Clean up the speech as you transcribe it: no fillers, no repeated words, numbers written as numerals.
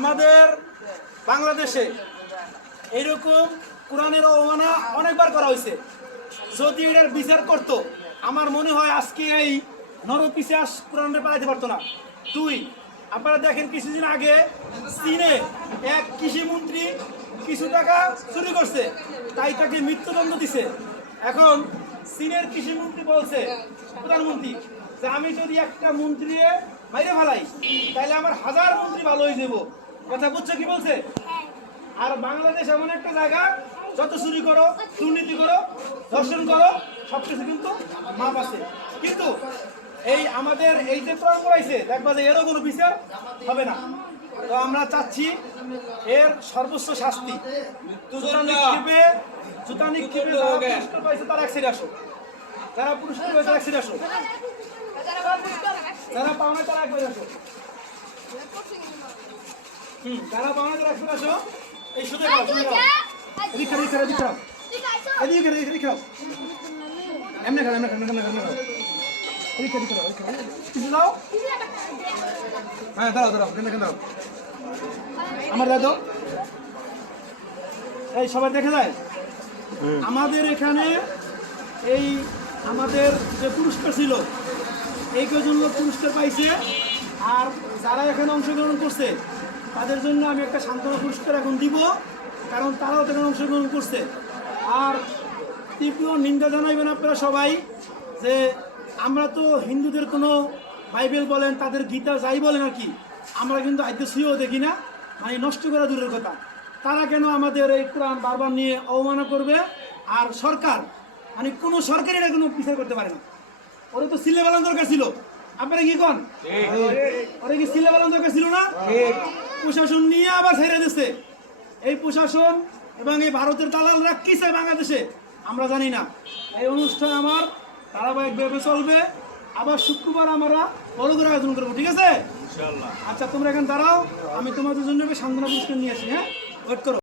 আমাদের বাংলাদেশে এইরকম কোরআনের অবমাননা অনেকবার করা হয়েছে। যদি এটার বিচার করতো, আমার মনে হয় আজকে এই নরপিশাচ কোরআনে পালাতে পারতো না। দুই, আপনারা দেখেন কিছুদিন আগে চীনে এক কৃষিমন্ত্রী কিছু টাকা চুরি করছে, তাই তাকে মৃত্যুদণ্ড দিছে। এখন চীনের কৃষিমন্ত্রী বলছে প্রধানমন্ত্রী যে আমি যদি একটা মন্ত্রী মাইরে ফেলাই তাহলে আমার 1000 মন্ত্রী ভালো হয়ে যাব। কথা বুঝছো কি বলছে? আর বাংলাদেশ এমন একটা জায়গা, যত চুরি করো, দুর্নীতি করো, ধর্ষণ করো, সবকিছু কিন্তু মাপ আছে। কিন্তু এই আমাদের এই যে প্রয়োগ করাইছে, দেখবা যে এরও কোনো বিচার হবে না। তো আমরা চাচ্ছি এর সর্বোচ্চ শাস্তি। জুতা নিক্ষেপে যারা পুরস্কার পাইছে তারা এক সাইডে আসো, যারা পুরস্কার পাইছে এক সাইডে আসো, যারা পাওনা তারা এক সাইডে আসো, যারা পাওনা তারা এক সাইডে আসো। এই শুধু এমনি খাও, হ্যাঁ দাঁড়াও দাঁড়াও, দাঁড়াও আমার দাদা। এই সবাই দেখা যায় আমাদের এখানে এই আমাদের যে পুরস্কার ছিল, এই জন্য পুরস্কার পাইছে। আর যারা এখানে অংশগ্রহণ করছে তাদের জন্য আমি একটা সান্ত্বনা পুরস্কার এখন দিব, কারণ তারাও এখানে অংশগ্রহণ করছে। আর তীব্র নিন্দা জানাইবেন আপনারা সবাই যে আমরা তো হিন্দুদের কোনো বাইবেল বলেন, তাদের গীতা যাই বলেন আর কি, আমরা কিন্তু আদ্য শুয়েও দেখি না, মানে নষ্ট করা দূরের কথা। তারা কেন আমাদের এই কোরআন বারবার নিয়ে অবমাননা করবে? আর সরকার, মানে কোনো সরকার এটা কোনো বিচার করতে পারে না। ওরা তো সিলে বালান দরকার ছিল। আপনারা কি কন? ওরা কি সিলে বালান দরকার ছিল না? প্রশাসন নিয়ে আবার ছেড়ে দিচ্ছে। এই প্রশাসন এবং এই ভারতের দালালরা কি চায় বাংলাদেশে আমরা জানি না। এই অনুষ্ঠান আমার ধারাবাহিকভাবে চলবে। আবার শুক্রবার আমরা বড় করে আয়োজন করবো, ঠিক আছে? আচ্ছা তোমরা এখন দাঁড়াও, আমি তোমাদের জন্য সান্ত্বনা পুরস্কার নিয়ে আসি। হ্যাঁ, ওয়েট করো।